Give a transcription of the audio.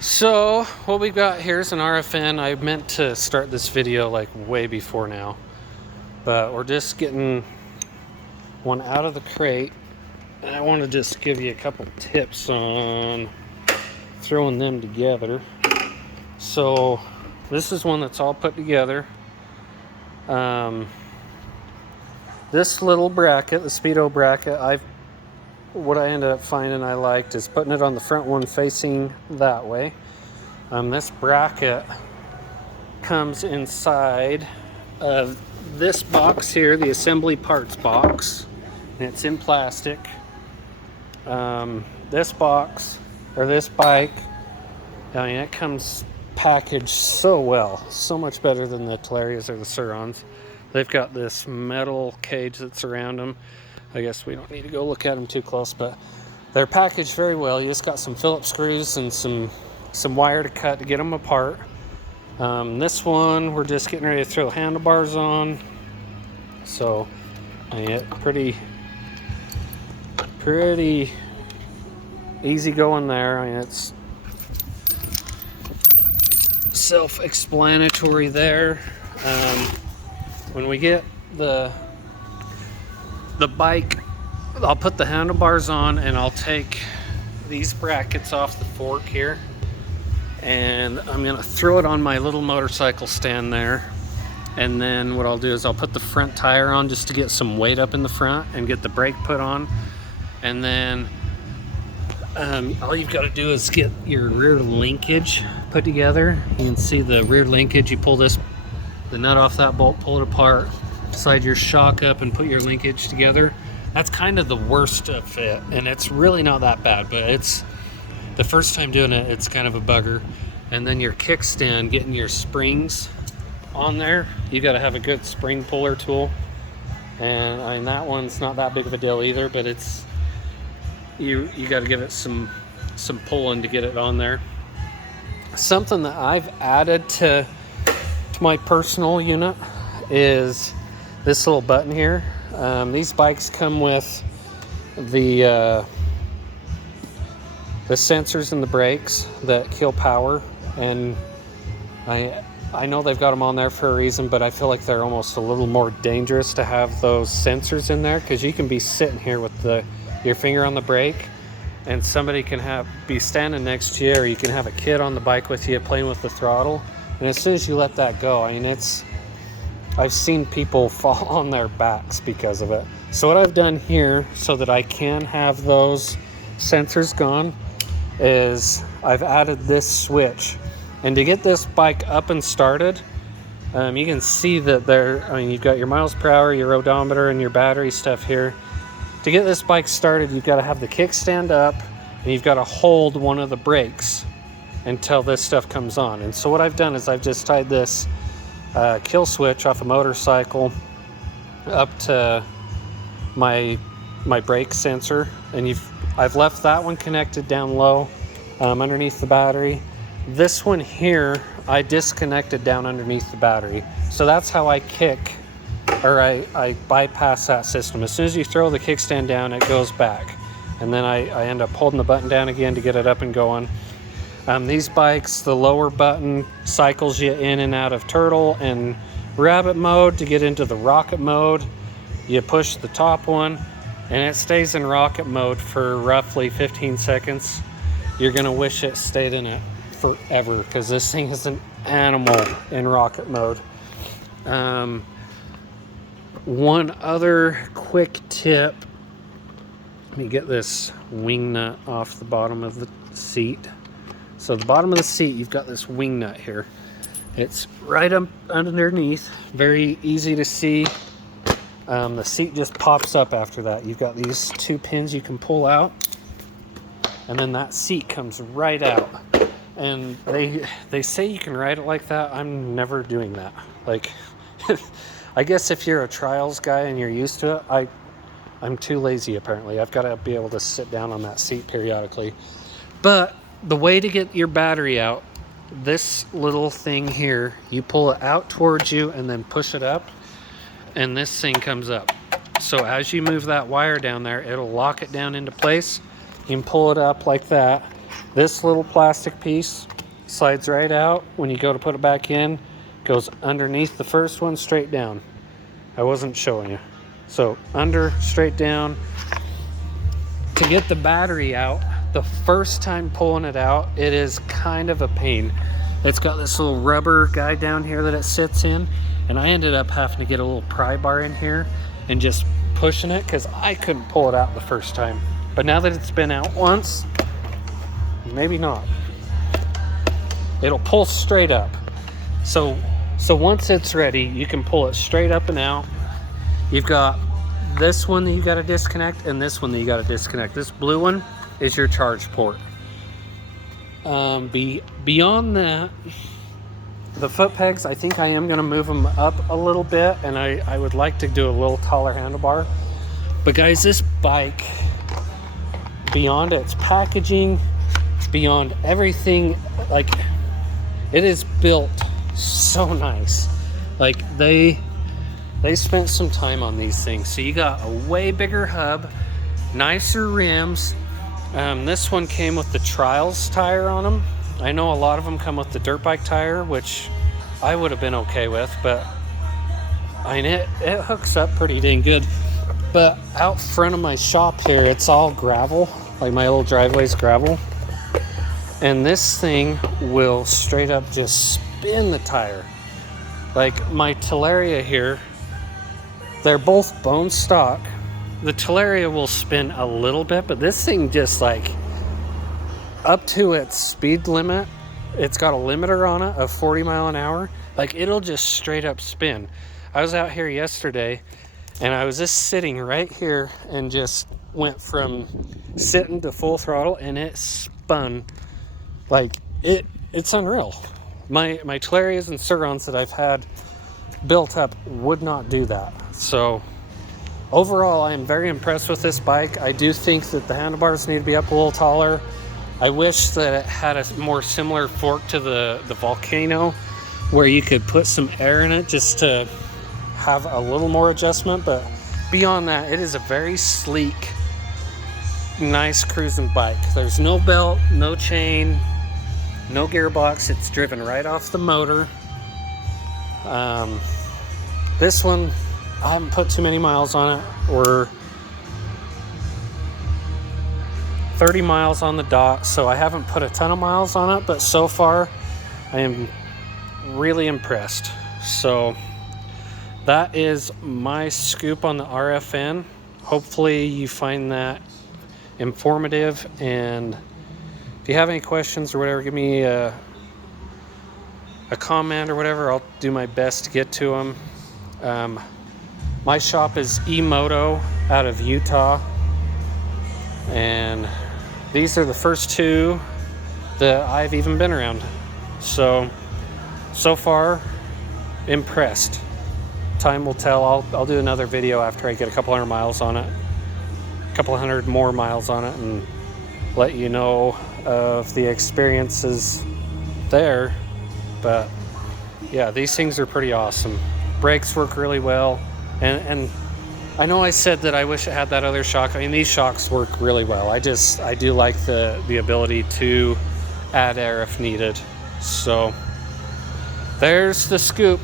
So what we got here is an RFN. I meant to start this video like way before now, but we're just getting one out of the crate, and I want to just give you a couple tips on throwing them together. So this is one that's all put together. This little bracket, the Speedo bracket, what I ended up finding I liked is putting it on the front one facing that way. This bracket comes inside of this box here, the assembly parts box, and it's in plastic. This box, or this bike, I mean, it comes packaged so well, so much better than the Talarias or the Surons. They've got this metal cage that's around them. I guess we don't need to go look at them too close, but they're packaged very well. You just got some Phillips screws and some wire to cut to get them apart. This one, we're just getting ready to throw handlebars on. So, I mean, pretty easy going there. I mean, it's self-explanatory there. When we get the bike, I'll put the handlebars on and I'll take these brackets off the fork here, and I'm gonna throw it on my little motorcycle stand there. And then what I'll do is I'll put the front tire on just to get some weight up in the front and get the brake put on. And then all you've got to do is get your rear linkage put together. You can see the rear linkage. You pull the nut off that bolt, pull it apart, slide your shock up and put your linkage together. That's kind of the worst of it, and it's really not that bad, but it's the first time doing it, it's kind of a bugger. And then your kickstand, getting your springs on there, you got to have a good spring puller tool, and I mean, that one's not that big of a deal either, but it's you got to give it some pulling to get it on there. Something that I've added to my personal unit is this little button here. These bikes come with the sensors in the brakes that kill power, and I know they've got them on there for a reason, but I feel like they're almost a little more dangerous to have those sensors in there, because you can be sitting here with your finger on the brake, and somebody can be standing next to you, or you can have a kid on the bike with you playing with the throttle, and as soon as you let that go, I mean, I've seen people fall on their backs because of it. So what I've done here, so that I can have those sensors gone, is I've added this switch. And to get this bike up and started, you can see that you've got your miles per hour, your odometer, and your battery stuff here. To get this bike started, you've got to have the kickstand up, and you've got to hold one of the brakes until this stuff comes on. And so what I've done is I've just tied this kill switch off a motorcycle up to my brake sensor, and I've left that one connected down low underneath the battery. This one here I disconnected down underneath the battery, so that's how I I bypass that system. As soon as you throw the kickstand down, it goes back, and then I end up holding the button down again to get it up and going. These bikes, the lower button cycles you in and out of turtle and rabbit mode to get into the rocket mode. You push the top one and it stays in rocket mode for roughly 15 seconds. You're gonna wish it stayed in it forever, because this thing is an animal in rocket mode. One other quick tip, let me get this wing nut off the bottom of the seat. So the bottom of the seat, you've got this wing nut here. It's right up underneath, very easy to see. The seat just pops up after that. You've got these two pins you can pull out, and then that seat comes right out. And they say you can ride it like that. I'm never doing that. Like, I guess if you're a trials guy and you're used to it, I'm too lazy apparently. I've got to be able to sit down on that seat periodically. But the way to get your battery out, this little thing here, you pull it out towards you and then push it up, and this thing comes up. So as you move that wire down there, it'll lock it down into place. You can pull it up like that, This little plastic piece slides right out. When you go to put it back in, goes underneath the first one, straight down. I wasn't showing you. So under, straight down. To get the battery out, the first time pulling it out, it is kind of a pain. It's got this little rubber guy down here that it sits in, and I ended up having to get a little pry bar in here and just pushing it because I couldn't pull it out the first time. But now that it's been out once, maybe not. It'll pull straight up. So once it's ready, you can pull it straight up and out. You've got this one that you got to disconnect and this one that you got to disconnect. This blue one is your charge port. Beyond that, the foot pegs, I think I am going to move them up a little bit, and I would like to do a little taller handlebar. But guys, this bike, beyond its packaging, beyond everything, like, it is built so nice. Like, they spent some time on these things. So you got a way bigger hub, nicer rims. This one came with the Trials tire on them. I know a lot of them come with the dirt bike tire, which I would have been okay with, but I mean, it hooks up pretty dang good. But out front of my shop here, it's all gravel, like my old driveway's gravel. And this thing will straight up just spin the tire. Like my Teleria here, they're both bone stock. The Teleria will spin a little bit, but this thing just, like, up to its speed limit, it's got a limiter on it of 40 mile an hour. Like, it'll just straight up spin. I was out here yesterday and I was just sitting right here and just went from sitting to full throttle, and it spun like it's unreal. My Telerias and Surons that I've had built up would not do that. So overall, I am very impressed with this bike. I do think that the handlebars need to be up a little taller. I wish that it had a more similar fork to the Volcano, where you could put some air in it just to have a little more adjustment. But beyond that, it is a very sleek, nice cruising bike. There's no belt, no chain, no gearbox. It's driven right off the motor. This one, I haven't put too many miles on it. We're 30 miles on the dot, so I haven't put a ton of miles on it, but so far I am really impressed. So that is my scoop on the RFN. Hopefully you find that informative, and if you have any questions or whatever, give me a comment or whatever. I'll do my best to get to them. My shop is eMoto out of Utah, and these are the first two that I've even been around. So far, impressed. Time will tell. I'll do another video after I get a couple hundred miles on it, a couple hundred more miles on it, and let you know of the experiences there. But yeah, these things are pretty awesome. Brakes work really well, and I know I said that I wish it had that other shock. I mean, these shocks work really well. I do like the ability to add air if needed. So there's the scoop.